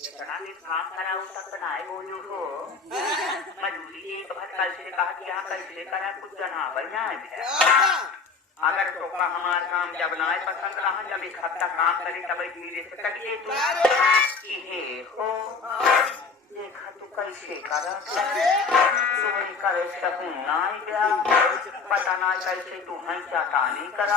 इतना भी काम करा तक बनाए बोलू हो मजबूरी एक बार कल से कहा कि यहाँ कल से करा कुछ जना बढ़िया है अगर तो का हमारा काम जब ना पसंद रहा जब एक हफ्ता काम करे तब धीरे से करिए तू हे हो देखा तू कैसे करा सोई करे सकूं ना गया पता ना कैसे तू नहीं चाहता नहीं करा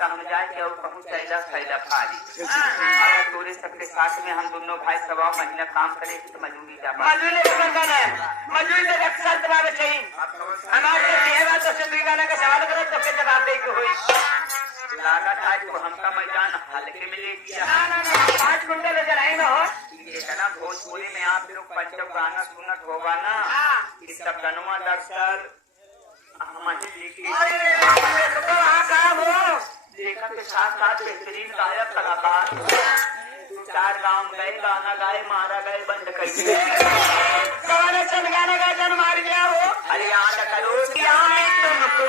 समझाए कि और कहूँ सैला सैला खाली अगर तोरे सबके साथ में हम दोनों भाई सवा महीना काम करे तो मजूरी जा मजूरी मजूरी से रक्षा दबावे चाहिए हमारे सेवा तो से गाना का सवाल करो तो के जवाब दे के होई लागत आज को हमका मैदान हल्के में ले दिया 5 कुंटल नजर आई ना हो ये जना भोजपुरी में आप लोग पंचम गाना सुनत होगा ना इस सब गनवा दरअसल हमारे लिखी तो वहाँ कहाँ हो लेखक के साथ साथ बेहतरीन गायक कलाकार 4 गाँव गए गाना गाए मारा गए बंद कर गाना गाए जन मार गया हो अरे याद करो क्या तुमको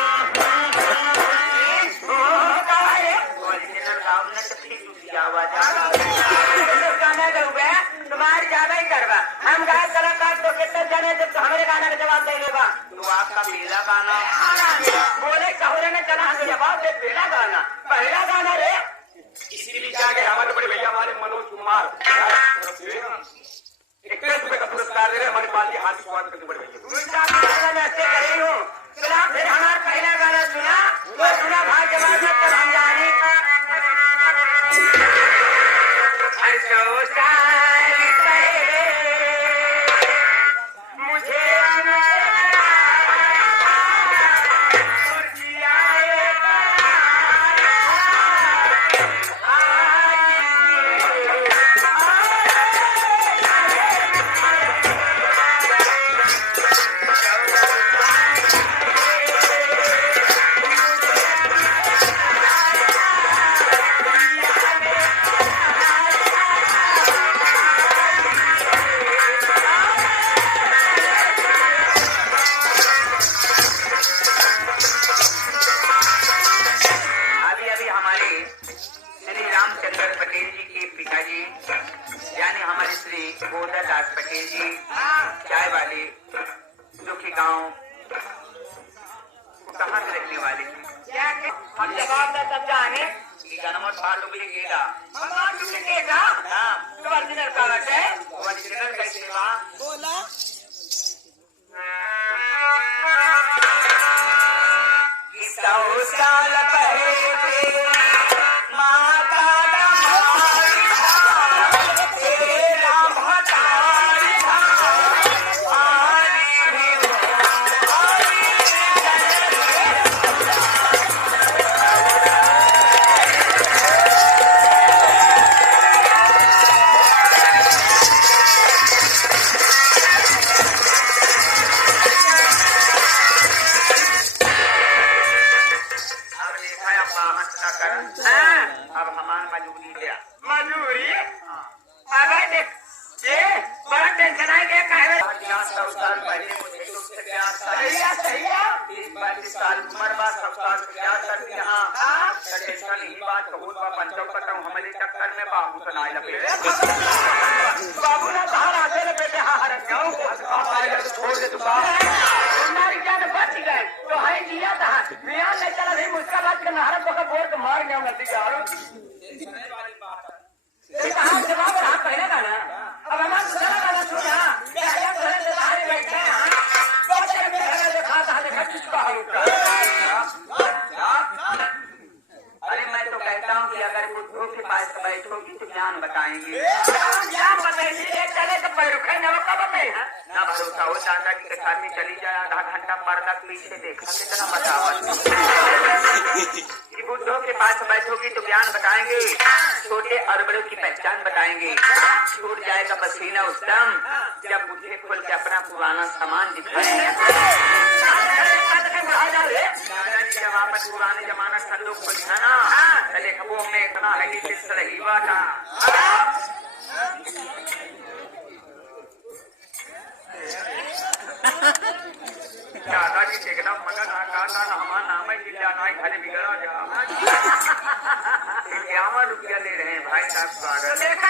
तुम्हारी ज्यादा ही करवा हम गायक कलाकार तो कितने जने जब हमारे गाना का जवाब दे लेगा तो आपका पहला गाना बोले कहोरे ने चला हमें जवाब दे पहला गाना रे इसीलिए जाके हमारे बड़े भैया हमारे मनोज कुमार 21 रुपए का पुरस्कार दे रहे हमारी पार्टी हाथी स्वागत करते बड़े भैया ऐसे करे हो फिर हमारा पहला गाना सुना भाई जवाब हम जाने मुझे पटेल जी चाय वाले जो कि गाँव कहाँ से रहने वाले हम जवाब न तब जाने नंबर 8 डुप्लीकेगा तो ओरिजिनल का है ओरिजिनल कैसे बोला साल पहले माता हमारे चक्कर में बाबू सुनाई लगे बाबू ने बाहर आते ना बेटे छोड़ दे तुम्हारी जान बच गए तो है जिया था मियां नहीं चला नहीं मुझका बात का नहर पकड़ बोल के मार गया नदी यारो जवाब रहा पहले गाना अब हमारा दूसरा गाना सुना बैठे अरे मैं तो कहता हूँ कि अगर बुद्धों के पास बैठोगी तो ज्ञान बताएंगे ज्ञान बताएंगे चले तो पैरुखे न बताए ना भरोसा हो दादा की कथा में चली जाए आधा घंटा पर्दा पीछे देखा कितना मजा आवा बुद्धों के पास बैठोगी तो ज्ञान बताएंगे छोटे और बड़ों की पहचान बताएंगे छूट जाएगा पसीना उत्तम जब बुद्धे खोल के अपना पुराना सामान दिखाएंगे जब वापस पुराने जमाना का लोग खोल ना चले खबों में इतना है कि सही बात दादाजी देखना मगर हमारा नाम है जिला ना घर बिगड़ा जा 51 रुपया ले रहे हैं भाई साहब स्वागत देखा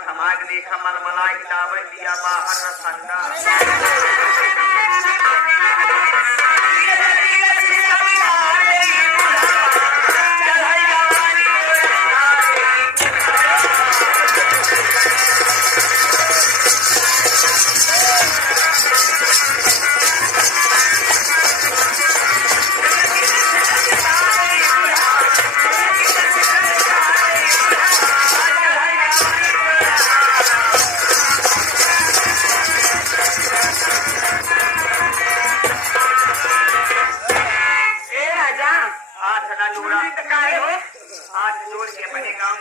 समाज देखा मन मलाई दावे दिया बाहर ठंडा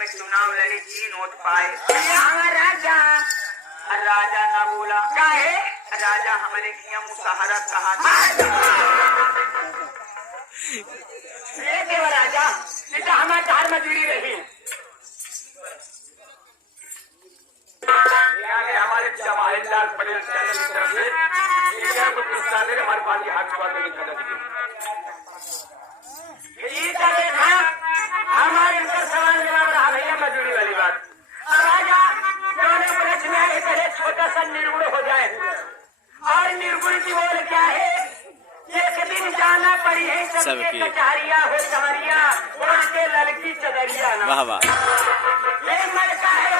चुनाव लड़ी जी नोट पाए राजा राजा ना बोला काहे राजा हमारे किया मुसहरा कहा राजा हमारे चार मजूरी रही हमारे जवाहरलाल पटेल तरफ से हमारे पास हमारे सवाल जवाब रहा भैया मजूरी वाली बात राजा दोनों प्रश्न में एक छोटा सा निर्गुण हो जाए और निर्गुण की ओर क्या है एक दिन जाना पड़ी है सबके कचहरिया हो समरिया और के लड़की चदरिया ना वाह वाह ये मलका है